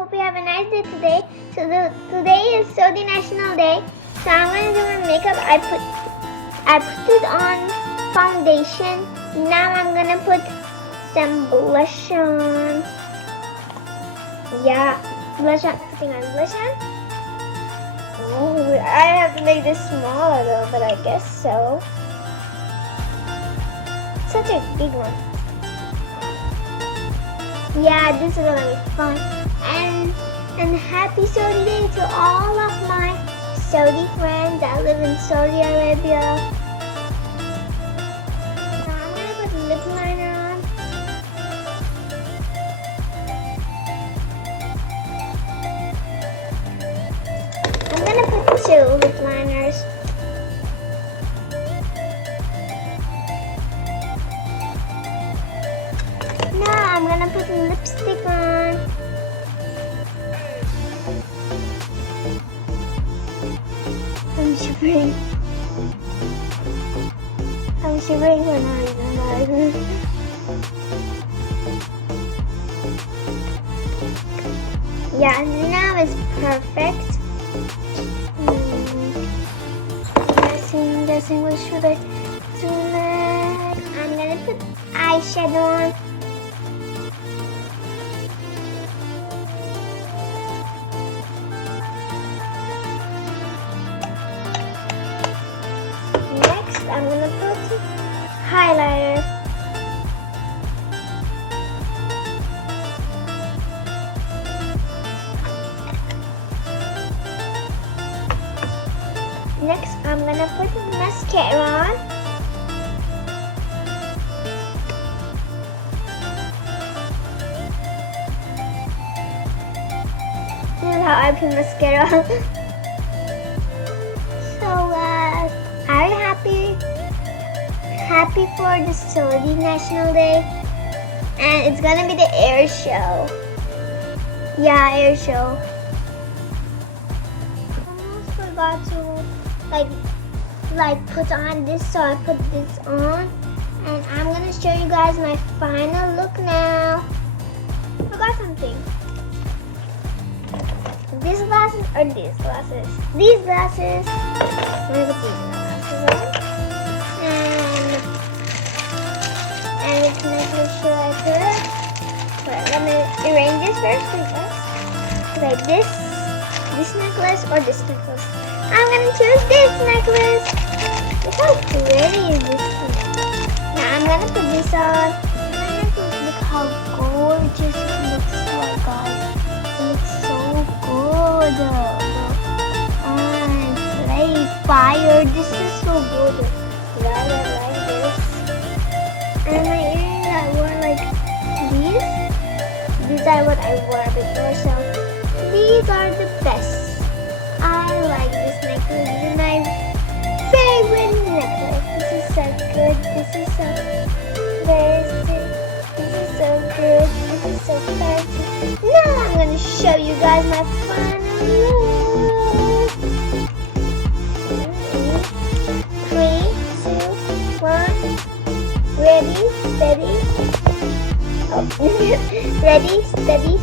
hope you have a nice day today. So today is Saudi National Day. So I'm gonna do my makeup. I put it on foundation. Now I'm gonna put some blush on. Yeah, blush on. Putting on blush on. Oh, I have to make this smaller though, but I guess so. Such a big one. Yeah, this is gonna be fun. And happy Saudi Day to all of my Saudi friends that live in Saudi Arabia. Now I'm gonna put lip liner on. I'm gonna put 2 lip liners. Now I'm gonna put lipstick on. I'm shivering. I'm shivering for no reason, guys. Yeah, now it's perfect. Guessing what should I do next? I'm gonna put eyeshadow on. Next, I'm gonna put highlighter. Next, I'm gonna put mascara on. This is how I put mascara on. So, are you happy? Happy for the Saudi National Day? And it's gonna be the air show. Yeah, air show. I almost forgot to like put on this, so I put this on, and I'm gonna show you guys my final look now. Forgot something. These glasses or these glasses? These glasses. I'm gonna put these glasses on. And this necklace should I put? But let me arrange this first, please. Like this necklace or this necklace. I'm gonna choose this necklace. Look how pretty is this one. Now I'm gonna put this on. Look how gorgeous it looks like, guys. It looks so good. Play fire. This is so good. Right, I like this. And my earrings, I wore like these. These are what I wore before, so these are the best. I like this necklace. This is my favorite necklace. This is so good. This is so This is so good. This is so fancy. Now I'm gonna show you guys my final look. 3, 2, 1. Ready, steady. Oh, ready, steady.